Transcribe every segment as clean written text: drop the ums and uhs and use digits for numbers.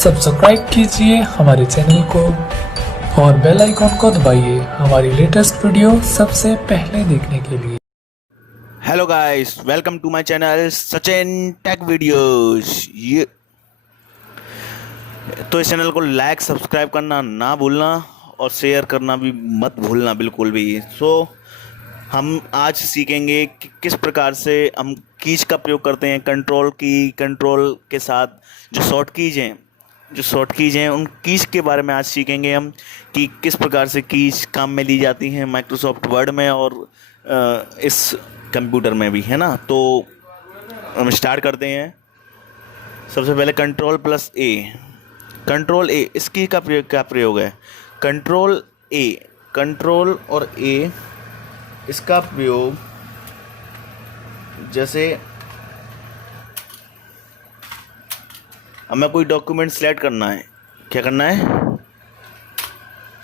Subscribe कीजिए हमारे channel को और बेल आइकॉन को दबाइए हमारी लेटेस्ट वीडियो सबसे पहले देखने के लिए। Hello guys, welcome to my channel Sachin tech videos. ये तो इस चैनल को लाइक सब्सक्राइब करना ना भूलना और शेयर करना भी मत भूलना बिल्कुल भी। हम आज सीखेंगे कि किस प्रकार से हम कीज का प्रयोग करते हैं। कंट्रोल के साथ जो शॉर्ट कीज हैं उन कीज के बारे में आज सीखेंगे हम कि किस प्रकार से कीज काम में ली जाती हैं माइक्रोसॉफ्ट वर्ड में और इस कंप्यूटर में भी, है ना। तो हम स्टार्ट करते हैं। सबसे पहले कंट्रोल ए इसकी का प्रयोग क्या प्रयोग है। कंट्रोल और ए इसका प्रयोग जैसे हमें कोई डॉक्यूमेंट सिलेक्ट करना है। क्या करना है?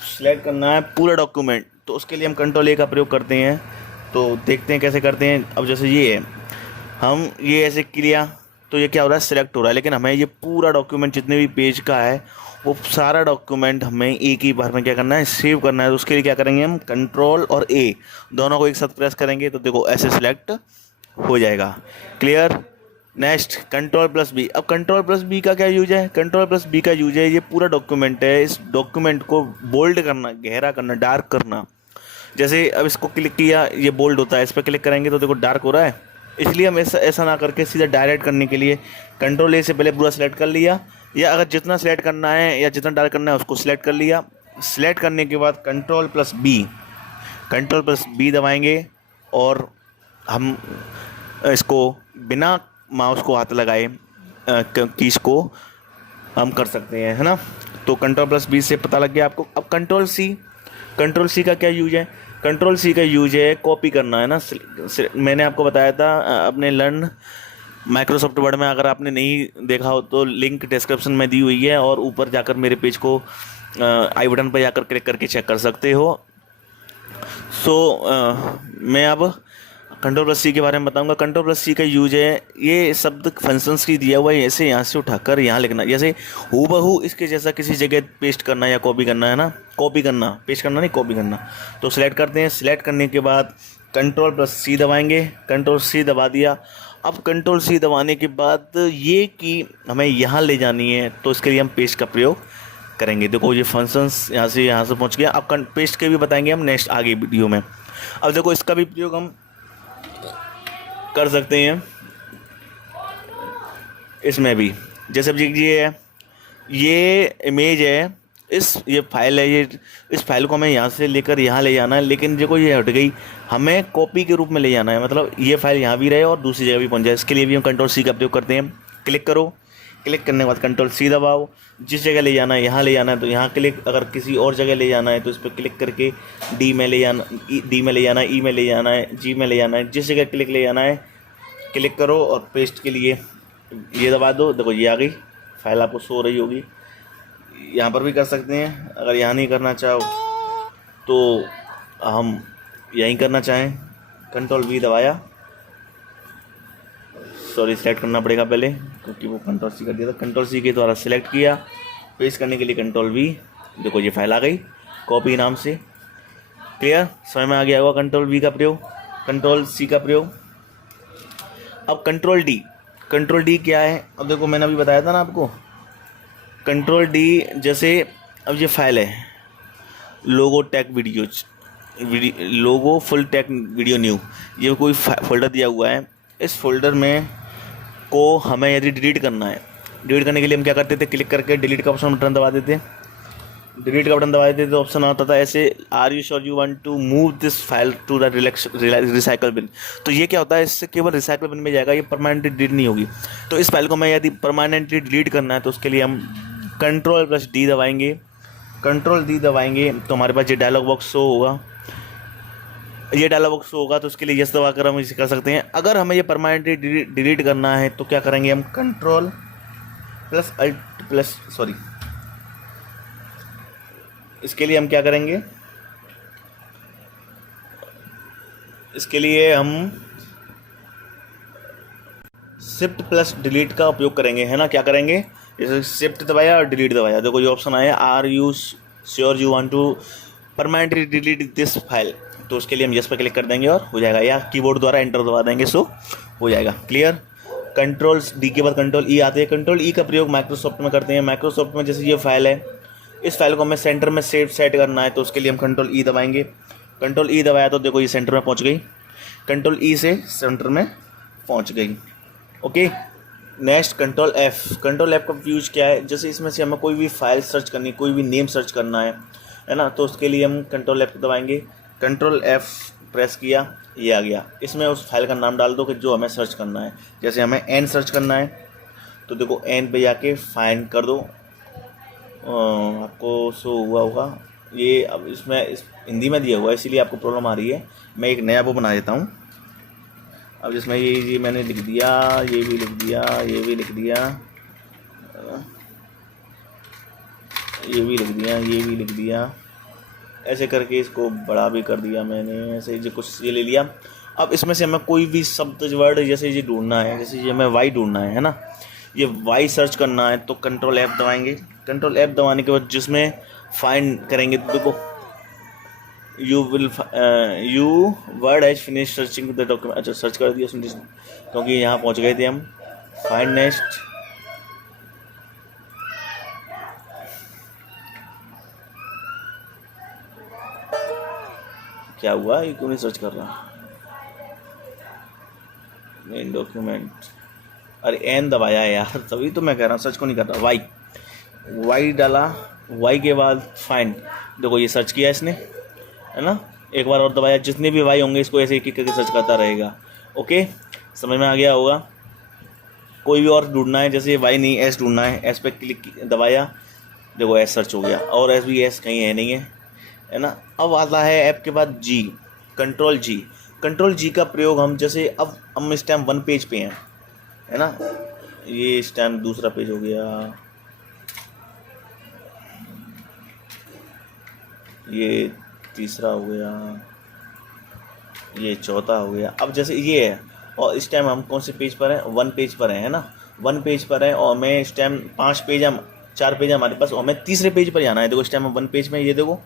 सिलेक्ट करना है पूरा डॉक्यूमेंट। तो उसके लिए हम कंट्रोल ए का प्रयोग करते हैं। तो देखते हैं कैसे करते हैं। अब जैसे ये है, हम ये ऐसे किया तो ये क्या हो रहा है, सिलेक्ट हो रहा है। लेकिन हमें ये पूरा डॉक्यूमेंट जितने भी पेज का है वो सारा डॉक्यूमेंट हमें एक ही बार में क्या करना है, सेव करना है। तो उसके लिए क्या करेंगे, हम कंट्रोल और ए दोनों को एक साथ प्रेस करेंगे तो देखो ऐसे सिलेक्ट हो जाएगा। Clear. Next control plus B. अब कंट्रोल प्लस बी का क्या यूज है? कंट्रोल प्लस बी का यूज है, ये पूरा डॉक्यूमेंट है, इस डॉक्यूमेंट को बोल्ड करना, गहरा करना, डार्क करना। जैसे अब इसको क्लिक किया, ये बोल्ड होता है, इस पर क्लिक करेंगे तो देखो डार्क हो रहा है। इसलिए हम ऐसा ना करके सीधा डायरेक्ट करने के लिए कंट्रोल ए से पहले पूरा सेलेक्ट कर लिया, या अगर जितना सेलेक्ट करना है या जितना डार्क करना है उसको सिलेक्ट कर लिया। सिलेक्ट करने के बाद कंट्रोल प्लस बी दबाएंगे और हम इसको बिना माउस को हाथ लगाए कीज को हम कर सकते हैं, है ना। तो कंट्रोल प्लस बी से पता लग गया आपको। अब कंट्रोल सी का क्या यूज है? कंट्रोल सी का यूज है कॉपी करना, है ना। मैंने आपको बताया था अपने लर्न माइक्रोसॉफ्ट वर्ड में, अगर आपने नहीं देखा हो तो लिंक डिस्क्रिप्शन में दी हुई है और ऊपर जाकर मेरे पेज को आई बटन पर जाकर क्लिक करके चेक कर सकते हो। मैं अब कंट्रोल प्लस सी के बारे में बताऊंगा। कंट्रोल प्लस सी का यूज है, ये शब्द फंक्शंस की दिया हुआ है, ऐसे यहाँ से उठाकर यहाँ लिखना, जैसे हूबहू इसके जैसा किसी जगह पेस्ट करना या कॉपी करना, है ना। कॉपी करना, पेस्ट करना नहीं, कॉपी करना। तो सिलेक्ट करते हैं। सिलेक्ट करने के बाद कंट्रोल प्लस सी दबाएंगे। कंट्रोल सी दबा दिया। अब कंट्रोल सी दबाने के बाद ये कि हमें यहाँ ले जानी है तो इसके लिए हम पेस्ट का प्रयोग करेंगे। देखो ये फंक्शंस यहाँ से पहुँच गया। अब पेस्ट के भी बताएंगे हम नेक्स्ट आगे वीडियो में। अब देखो इसका भी प्रयोग हम कर सकते हैं इसमें भी। जैसे अब ये इमेज है, ये फाइल है, इस फाइल को हमें यहाँ से लेकर यहाँ ले जाना है, लेकिन देखो ये हट गई, हमें कॉपी के रूप में ले जाना है, मतलब ये फाइल यहाँ भी रहे और दूसरी जगह भी पहुँच जाए। इसके लिए भी हम कंट्रोल सी का प्रयोग करते हैं। क्लिक करो, क्लिक करने के बाद कंट्रोल सी दबाओ। जिस जगह ले जाना है, यहाँ ले जाना है तो यहाँ क्लिक, अगर किसी और जगह ले जाना है तो इस पर क्लिक करके डी में ले जाना है, ई में ले जाना है, जी में ले जाना है, जिस जगह क्लिक ले जाना है क्लिक करो और पेस्ट के लिए ये दबा दो। देखो ये आ गई, फाइल आपको शो रही होगी। यहाँ पर भी कर सकते हैं, अगर यहाँ नहीं करना चाहो तो हम यहीं करना चाहें। कंट्रोल वी दबाया, सिलेक्ट करना पड़ेगा पहले क्योंकि वो कंट्रोल सी कर दिया था। कंट्रोल सी के द्वारा सिलेक्ट किया, पेस्ट करने के लिए कंट्रोल वी। देखो ये फाइल आ गई कॉपी नाम से। क्लियर, समझ में आ गया होगा कंट्रोल वी का प्रयोग, कंट्रोल सी का प्रयोग। अब कंट्रोल डी क्या है? अब देखो मैंने अभी बताया था ना आपको, कंट्रोल डी जैसे अब ये फाइल है लोगो फुल टेक वीडियो न्यू, ये कोई फोल्डर दिया हुआ है। इस फोल्डर में को हमें यदि डिलीट करना है, डिलीट करने के लिए हम क्या करते थे, क्लिक करके डिलीट का बटन दबा देते। डिलीट का बटन दबा देते तो ऑप्शन आता था ऐसे, are you sure you want to move this file to the recycle bin. तो ये क्या होता है, इससे केवल रिसाइकल बिन में जाएगा, ये परमानेंटली डिलीट नहीं होगी। तो इस फाइल को मैं यदि परमानेंटली डिलीट करना है तो उसके लिए हम कंट्रोल प्लस डी दबाएंगे। कंट्रोल डी दबाएंगे तो हमारे पास ये डायलॉग बॉक्स शो होगा। तो उसके लिए यस दबाकर हम इसे कर सकते हैं। अगर हमें ये परमानेंटली डिलीट करना है तो क्या करेंगे, हम कंट्रोल प्लस अल्ट प्लस इसके लिए हम क्या करेंगे, इसके लिए हम शिफ्ट प्लस डिलीट का उपयोग करेंगे, है ना। क्या करेंगे, जैसे शिफ्ट दबाया और डिलीट दबाया, देखो ये ऑप्शन आया, are you sure you want to permanently delete this file, तो उसके लिए हम यस पर क्लिक कर देंगे और हो जाएगा, या कीबोर्ड द्वारा एंटर दबा देंगे, सो हो जाएगा। क्लियर। कंट्रोल डी के बाद कंट्रोल ई आते हैं। कंट्रोल ई का प्रयोग माइक्रोसॉफ्ट में करते हैं। माइक्रोसॉफ्ट में जैसे ये फाइल है, इस फाइल को हमें सेंटर में सेट करना है, तो उसके लिए हम कंट्रोल ई दबाएंगे। कंट्रोल ई दबाया तो देखो ये सेंटर में पहुंच गई, कंट्रोल ई से सेंटर में पहुंच गई। Okay, next control F. Control F का यूज क्या है, जैसे इसमें से हमें कोई भी फाइल सर्च करनी, कोई भी नेम सर्च करना है ना, तो उसके लिए हम कंट्रोल एफ दबाएंगे। कंट्रोल एफ प्रेस किया, ये आ गया। इसमें उस फाइल का नाम डाल दो कि जो हमें सर्च करना है। जैसे हमें एन सर्च करना है, तो देखो एन पे जाके फाइंड कर दो, आपको शो हुआ होगा ये। अब इसमें हिंदी में दिया हुआ है, इसीलिए आपको प्रॉब्लम आ रही है। मैं एक नया वो बना देता हूँ। अब जिसमें ये मैंने लिख दिया, ये भी लिख दिया, ये भी लिख दिया, ये भी लिख दिया, ये भी लिख दिया, ऐसे करके इसको बड़ा भी कर दिया मैंने, ऐसे जो कुछ ये ले लिया। अब इसमें से हमें कोई भी शब्द वर्ड जैसे ये ढूंढना है, जैसे ये हमें वाई ढूंढना है ना, ये वाई सर्च करना है, तो कंट्रोल एफ दबाएंगे। कंट्रोल एफ दबाने के बाद जिसमें फाइंड करेंगे, तो देखो you word has finish searching the document. अच्छा, सर्च कर दिया उसने, क्योंकि यहाँ पहुँच गए थे हम। फाइंड नेक्स्ट, क्या हुआ, ये क्यों नहीं सर्च कर रहा, मेन डॉक्यूमेंट, अरे एन दबाया यार, तभी तो मैं कह रहा हूँ सर्च को नहीं कर रहा। वाई डाला, वाई के बाद फाइंड, देखो ये सर्च किया इसने, है ना। एक बार और दबाया, जितने भी वाई होंगे इसको ऐसे एक एक करके सर्च करता रहेगा। ओके, समझ में आ गया होगा। कोई भी और ढूंढना है, जैसे वाई नहीं एस ढूंढना है, एस पे क्लिक दबाया, देखो एस सर्च हो गया, और एस भी एस कहीं है नहीं है ना। अब आता है ऐप के बाद जी, कंट्रोल जी। कंट्रोल जी का प्रयोग हम जैसे, अब हम इस टाइम 1 पेज पे हैं, है ना, ये इस टाइम दूसरा पेज हो गया, ये तीसरा हो गया, ये चौथा हो गया। अब जैसे ये है, और इस टाइम हम कौन से पेज पर हैं, 1 पेज पर हैं, है ना, 1 पेज पर हैं, और मैं इस टाइम 5 पेज, हम 4 पेज हमारे पास, और हमें तीसरे पेज पर जाना है। देखो इस टाइम हम 1 पेज में, ये देखो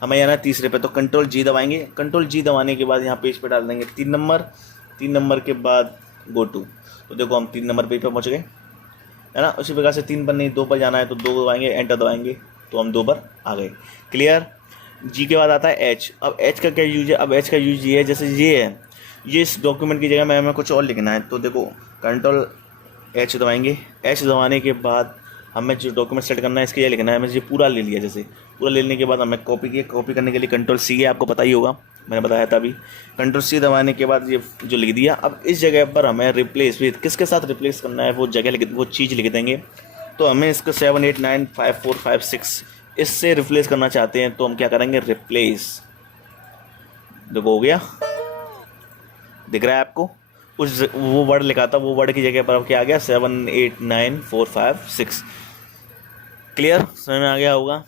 हमें जाना है तीसरे पे, तो कंट्रोल जी दबाएंगे। कंट्रोल जी दबाने के बाद यहाँ पेज पे डाल देंगे 3 नंबर, 3 नंबर के बाद गो टू, तो देखो हम 3 नंबर पेज पर पहुँच गए, है ना। उसी प्रकार से 3 पर नहीं 2 पर जाना है, तो 2 दबाएंगे, एंटर दबाएंगे, तो हम 2 पर आ गए। क्लियर। जी के बाद आता है एच। अब एच का क्या यूज है, अब एच का यूज ये है, जैसे ये है, ये इस डॉक्यूमेंट की जगह में हमें कुछ और लिखना है, तो देखो कंट्रोल एच दबाएंगे। एच दबाने के बाद हमें जो डॉक्यूमेंट सेट करना है, इसके लिए लिखना है, हमें ये पूरा ले लिया, जैसे पूरा लेने के बाद हमें कॉपी करने के लिए कंट्रोल सी है, आपको पता ही होगा, मैंने बताया था अभी। कंट्रोल सी दबाने के बाद ये जो लिख दिया, अब इस जगह पर हमें रिप्लेस विद, किसके साथ रिप्लेस करना है वो जगह वो चीज़ लिख देंगे। तो हमें इसको 7 8 9 5 4 5 6 इससे रिप्लेस करना चाहते हैं, तो हम क्या करेंगे, रिप्लेस, देखो हो गया, दिख रहा है आपको, उस वो वर्ड लिखा था, वो वर्ड की जगह पर अब क्या आ गया, 7 8 9 4 5 6। क्लियर, समझ में आ गया होगा।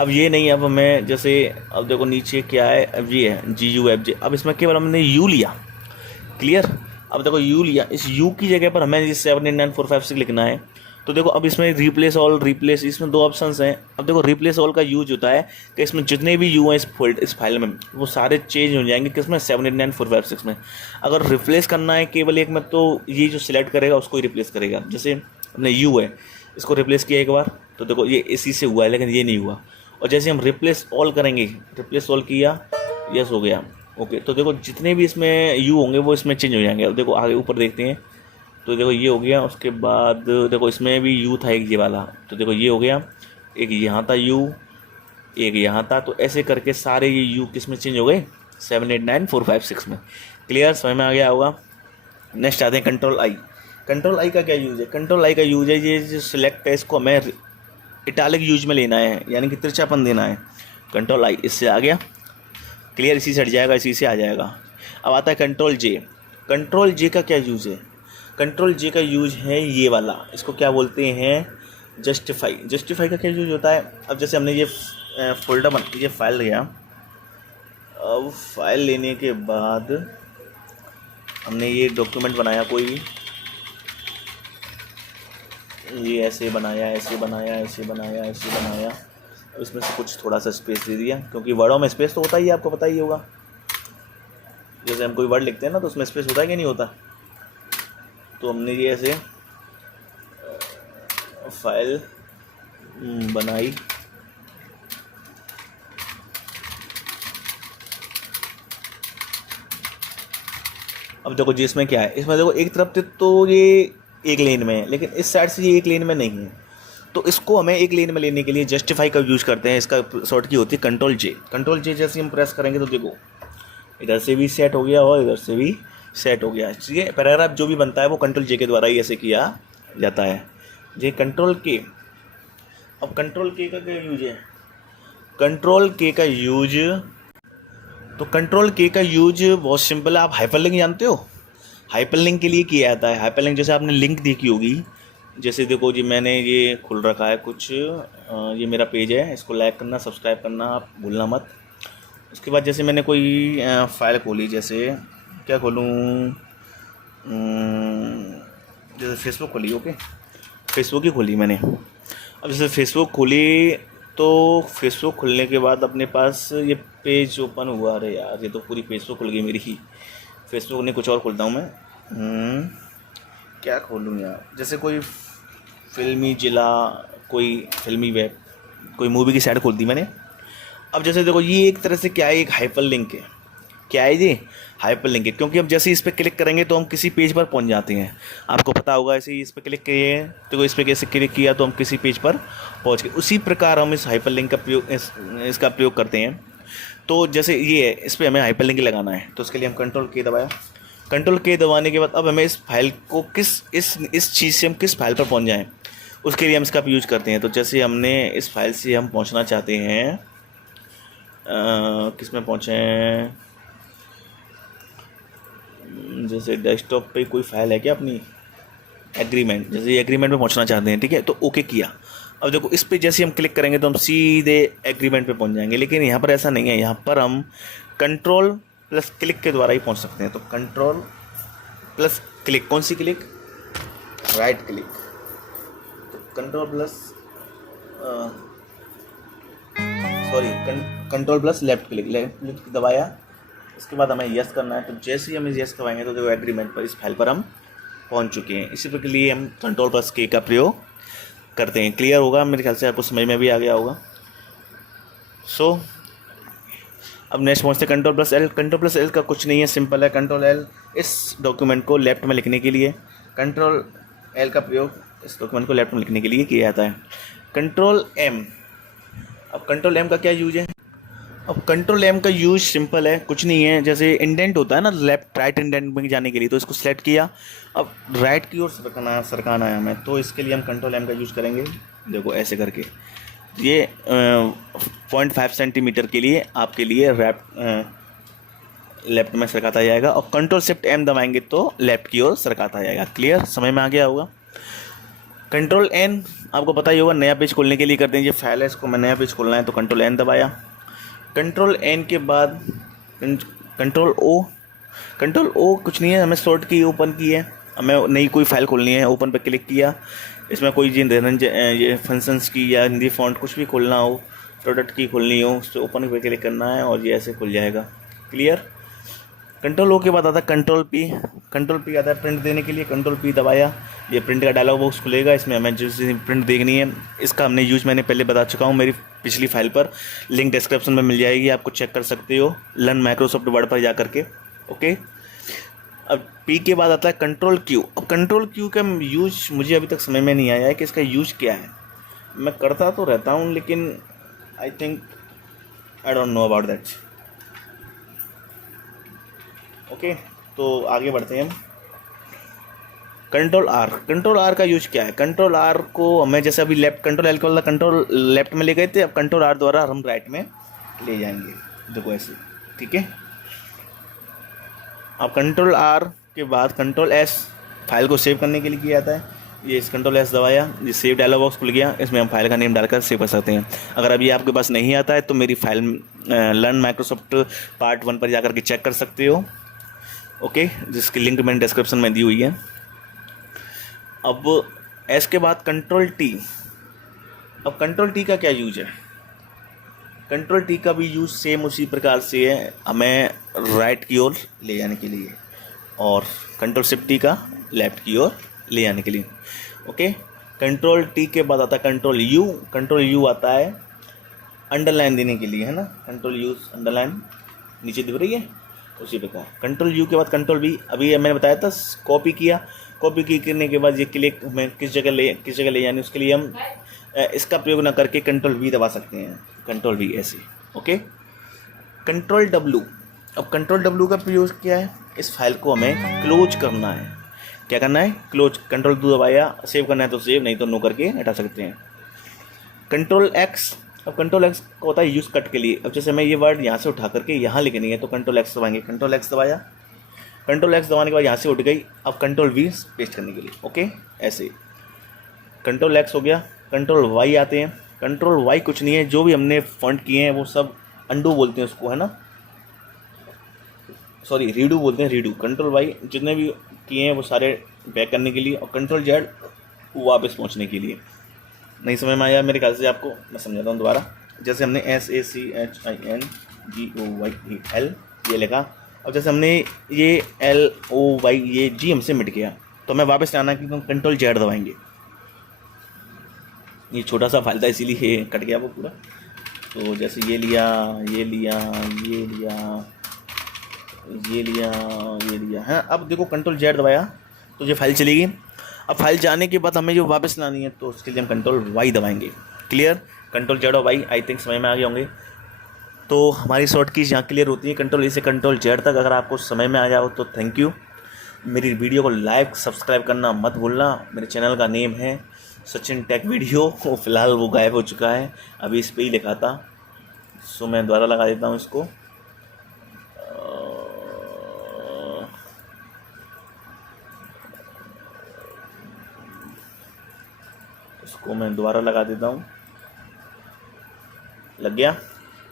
अब ये नहीं, अब हमें जैसे, अब देखो नीचे क्या है, अब ये है GUFJ, अब इसमें केवल हमने यू लिया। क्लियर, अब देखो यू लिया, इस यू की जगह पर हमें 7 8 9 4 5 6 लिखना है, तो देखो अब इसमें रिप्लेस ऑल, रिप्लेस, इसमें 2 ऑप्शंस हैं। अब देखो रिप्लेस ऑल का यूज होता है कि इसमें जितने भी यू हैं इस फाइल में, वो सारे चेंज हो जाएंगे किसमें, 7 8 9 4 5 6 में। अगर रिप्लेस करना है केवल एक में, तो ये जो सिलेक्ट करेगा उसको ही रिप्लेस करेगा। जैसे अपने यू है, इसको रिप्लेस किया एक बार, तो देखो ये इसी से हुआ है, लेकिन ये नहीं हुआ। और जैसे हम रिप्लेस ऑल करेंगे, रिप्लेस ऑल किया, यस हो गया, ओके, तो देखो जितने भी इसमें यू होंगे वो इसमें चेंज हो जाएंगे। अब देखो आगे ऊपर देखते हैं, तो देखो ये हो गया, उसके बाद देखो इसमें भी यू था एक ये वाला, तो देखो ये हो गया, एक यहाँ था यू, एक यहाँ था, तो ऐसे करके सारे ये यू किस में चेंज हो गए, 7 8 9 4 5 6 में। क्लियर, समझ में आ गया होगा। नेक्स्ट आते हैं कंट्रोल आई। कंट्रोल आई का क्या यूज़ है, कंट्रोल आई का यूज़ है, ये जो सिलेक्ट है इसको हमें इटालिक यूज में लेना है, यानी कि तिरछापन देना है। कंट्रोल आई, इससे आ गया, क्लियर, इसी से हट जाएगा, इसी से आ जाएगा। अब आता है कंट्रोल जे। कंट्रोल जे का क्या यूज़ है, कंट्रोल जे का यूज है ये वाला, इसको क्या बोलते हैं, जस्टिफाई। जस्टिफाई का क्या यूज होता है, अब जैसे हमने ये फोल्डर ये फाइल लिया, अब फाइल लेने के बाद हमने ये डॉक्यूमेंट बनाया कोई भी, ये ऐसे बनाया, ऐसे बनाया, ऐसे बनाया, ऐसे बनाया। अब इसमें से कुछ थोड़ा सा स्पेस दे दिया, क्योंकि वर्डों में स्पेस तो होता ही है, आपको पता ही होगा। जैसे हम कोई वर्ड लिखते हैं ना तो उसमें स्पेस होता है कि नहीं होता। तो हमने ये ऐसे फाइल बनाई। अब देखो जी इसमें क्या है, इसमें देखो एक तरफ से तो ये एक लेन में है, लेकिन इस साइड से ये एक लेन में नहीं है। तो इसको हमें एक लेन में लेने के लिए जस्टिफाई का यूज़ करते हैं। इसका शॉर्ट की होती है कंट्रोल जे। कंट्रोल जे जैसे हम प्रेस करेंगे तो देखो इधर से भी सेट हो गया और इधर से भी सेट हो गया। ये पैराग्राफ जो भी बनता है वो कंट्रोल जे के द्वारा ही ऐसे किया जाता है। ये कंट्रोल के। अब कंट्रोल के का क्या यूज है? कंट्रोल के का यूज, तो कंट्रोल के का यूज बहुत सिंपल है। आप हाइपरलिंक जानते हो? हाइपरलिंक के लिए किया जाता है। हाइपरलिंक जैसे आपने लिंक देखी होगी, जैसे देखो जी मैंने ये खुल रखा है कुछ, ये मेरा पेज है, इसको लाइक करना, सब्सक्राइब करना आप भूलना मत। उसके बाद जैसे मैंने कोई फाइल खोली, जैसे क्या खोलूँ, जैसे फेसबुक खोली, ओके फेसबुक ही खोली मैंने। अब जैसे फेसबुक खोली तो फेसबुक खुलने के बाद अपने पास ये पेज ओपन हुआ। अरे यार ये तो पूरी फेसबुक खुल गई मेरी ही। फेसबुक नहीं कुछ और खोलता हूँ मैं। क्या खोलूँ यार, जैसे कोई फिल्मी जिला, कोई फिल्मी वेब, कोई मूवी की साइट खोल दी मैंने। अब जैसे देखो ये एक तरह से क्या है, एक हाइपर लिंक है। क्या है ये? हाइपर लिंक है, क्योंकि अब जैसे इस पर क्लिक करेंगे तो हम किसी पेज पर पहुंच जाते हैं। आपको पता होगा ऐसे ही इस पर क्लिक किए तो इस पर कैसे क्लिक किया तो हम किसी पेज पर पहुंच गए। उसी प्रकार हम इस हाइपर लिंक का प्रयोग इसका प्रयोग करते हैं। तो जैसे ये है, इस पर हमें हाइपर लिंक लगाना है तो उसके लिए हम कंट्रोल के दबाया। कंट्रोल के दबाने के बाद अब हमें इस फाइल को इस चीज़ से हम किस फाइल पर पहुंच जाएं, उसके लिए हम इसका यूज़ करते हैं। तो जैसे हमने इस फाइल से हम पहुंचना चाहते हैं, किस में पहुँचें, जैसे डेस्कटॉप पे कोई फाइल है क्या अपनी, एग्रीमेंट, जैसे एग्रीमेंट में पहुंचना चाहते हैं, ठीक है, तो ओके किया। अब देखो इस पे जैसे हम क्लिक करेंगे तो हम सीधे एग्रीमेंट पे पहुंच जाएंगे, लेकिन यहाँ पर ऐसा नहीं है। यहाँ पर हम कंट्रोल प्लस क्लिक के द्वारा ही पहुंच सकते हैं। तो कंट्रोल प्लस क्लिक, कौन सी क्लिक? Right click. तो control plus control plus left click दबाया। इसके बाद हमें यस करना है। तो जैसे ही हम यस करवाएंगे तो जो एग्रीमेंट पर, इस फाइल पर हम पहुंच चुके हैं। इसी के लिए हम कंट्रोल प्लस के का प्रयोग करते हैं। क्लियर होगा मेरे ख्याल से, आपको समझ में भी आ गया होगा। सो अब नेक्स्ट पहुँचते control plus L. Control plus L का कुछ नहीं है, सिंपल है। कंट्रोल एल इस डॉक्यूमेंट को लेफ्ट में लिखने के लिए, कंट्रोल एल का प्रयोग इस डॉक्यूमेंट को लेफ्ट में लिखने के लिए किया जाता है। Control M. अब कंट्रोल एम का क्या यूज है? अब कंट्रोल एम का यूज सिंपल है, कुछ नहीं है। जैसे इंडेंट होता है ना, लेफ्ट राइट इंडेंट में जाने के लिए, तो इसको सेलेक्ट किया, अब राइट की ओर सरकाना है हमें, तो इसके लिए हम कंट्रोल एम का यूज़ करेंगे। देखो ऐसे करके ये 0.5 सेंटीमीटर के लिए आपके लिए लेफ्ट में सरकाता जाएगा, और कंट्रोल शिफ्ट एम दबाएंगे तो लेफ्ट की ओर सरकाता जाएगा। क्लियर, समझ में आ गया होगा। कंट्रोल एन आपको पता ही होगा, नया पेज खोलने के लिए करते हैं। ये फाइल है, इसको मैं नया पेज खोलना है तो कंट्रोल एन दबाया। कंट्रोल एन के बाद कंट्रोल ओ। कंट्रोल ओ कुछ नहीं है, हमें शॉर्ट की ओपन की है, हमें नई कोई फाइल खोलनी है, ओपन पर क्लिक किया। इसमें कोई ये फंक्शंस की या हिंदी फॉन्ट कुछ भी खोलना हो, प्रोडक्ट की खोलनी हो, उस पर ओपन पे क्लिक करना है और ये ऐसे खुल जाएगा। क्लियर। कंट्रोल ओ के बाद आता है कंट्रोल पी। कंट्रोल पी आता है प्रिंट देने के लिए, कंट्रोल पी दबाया, ये प्रिंट का डायलॉग बॉक्स खुलेगा। इसमें हमें जिस प्रिंट देखनी है, इसका हमने यूज़ मैंने पहले बता चुका हूँ मेरी पिछली फाइल पर, लिंक डिस्क्रिप्शन में मिल जाएगी, आपको चेक कर सकते हो, लर्न माइक्रोसॉफ्ट वर्ड पर जा करके। ओके। अब पी के बाद आता है कंट्रोल क्यू। अब कंट्रोल क्यू का यूज मुझे अभी तक समझ में नहीं आया है कि इसका यूज क्या है। मैं करता तो रहता हूँ लेकिन I don't know about that. Okay, तो आगे बढ़ते हैं हम। Control R. कंट्रोल आर का यूज क्या है? कंट्रोल आर को हमें जैसे अभी लेफ्ट, कंट्रोल एल के वाला कंट्रोल लेफ्ट में ले गए थे, अब कंट्रोल आर द्वारा हम राइट में ले जाएंगे। देखो ऐसे, ठीक है। अब कंट्रोल आर के बाद कंट्रोल एस फाइल को सेव करने के लिए किया जाता है। ये इस कंट्रोल एस दबाया, ये सेव डायलॉग बॉक्स खुल गया, इसमें हम फाइल का नेम डालकर सेव कर सकते हैं। अगर अभी आपके पास नहीं आता है तो मेरी फाइल लर्न माइक्रोसॉफ्ट पार्ट 1 पर जाकर के चेक कर सकते हो। ओके, जिसकी लिंक मैंने डिस्क्रिप्शन में दी हुई है। अब एस के बाद कंट्रोल टी। अब कंट्रोल टी का क्या यूज है? कंट्रोल टी का भी यूज सेम उसी प्रकार से है, हमें राइट की ओर ले जाने के लिए, और कंट्रोल शिफ्ट टी का लेफ्ट की ओर ले जाने के लिए। ओके, कंट्रोल टी के बाद आता है कंट्रोल यू। कंट्रोल यू आता है अंडरलाइन देने के लिए, है ना, कंट्रोल यू अंडरलाइन नीचे दिख रही है उसी प्रकार। कंट्रोल यू के बाद कंट्रोल वी, अभी मैंने बताया था कॉपी किया, कॉपी की करने के बाद ये क्लिक हमें किस जगह ले जानी, उसके लिए हम इसका प्रयोग ना करके कंट्रोल वी दबा सकते हैं, कंट्रोल वी ऐसे। Okay, control W. अब कंट्रोल डब्लू का प्रयोग क्या है? इस फाइल को हमें क्लोज करना है। क्या करना है? क्लोज। कंट्रोल दू दबाया, सेव करना है तो सेव, नहीं तो नो करके हटा सकते हैं। Control x. अब कंट्रोल एक्स को होता है यूज़ कट के लिए। अब जैसे मैं ये वर्ड यहाँ से उठा करके यहाँ लिखनी है तो कंट्रोल एक्स दबाएंगे, कंट्रोल एक्स दबाया, कंट्रोल एक्स दबाने के बाद यहाँ से उठ गई, अब कंट्रोल वी पेस्ट करने के लिए। ओके, ऐसे कंट्रोल एक्स हो गया। कंट्रोल वाई आते हैं। कंट्रोल वाई कुछ नहीं है, जो भी हमने फॉन्ट किए हैं वो सब अंडू बोलते हैं उसको, है ना, सॉरी रीडू बोलते हैं, रीडू। कंट्रोल वाई जितने भी किए हैं वो सारे बैक करने के लिए, और कंट्रोल जेड वापस पहुँचने के लिए। नहीं समझ में आया मेरे ख्याल से आपको, मैं समझाता हूँ दोबारा। जैसे हमने SACHINGOYEL ये लिखा, अब जैसे हमने ये LOY ये G हमसे मिट गया, तो हमें वापस लाना कि हम कंट्रोल जेड दबाएंगे। ये छोटा सा फाइल था इसीलिए ये कट गया वो पूरा। तो जैसे ये लिया, ये लिया, ये लिया, ये लिया, ये लिया, है। अब देखो कंट्रोल जेड दबाया तो ये फाइल चली गई। अब फाइल जाने के बाद हमें जो वापस लानी है तो उसके लिए हम कंट्रोल वाई दबाएंगे। क्लियर? कंट्रोल जेड और वाई आई थिंक समझ में आ गए होंगे। तो हमारी शॉर्ट कीज यहाँ क्लियर होती है कंट्रोल ए से कंट्रोल जेड तक। अगर आपको समझ में आ जाओ तो थैंक यू। मेरी वीडियो को लाइक सब्सक्राइब करना मत भूलना। मेरे चैनल का नेम है सचिन टेक वीडियो। फ़िलहाल वो गायब हो चुका है, अभी इस पर ही लिखा था, सो मैं दोबारा लगा देता हूँ इसको। इसको मैं दोबारा लगा देता हूँ, लग गया।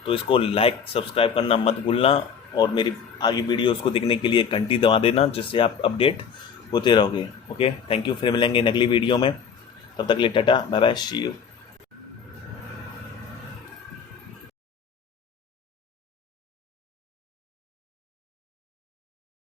तो इसको लाइक सब्सक्राइब करना मत भूलना, और मेरी आगे वीडियोस को देखने के लिए घंटी दबा देना, जिससे आप अपडेट होते रहोगे। Okay, thank you. फिर मिलेंगे अगली वीडियो में, तब तक के लिए tata bye bye, see you.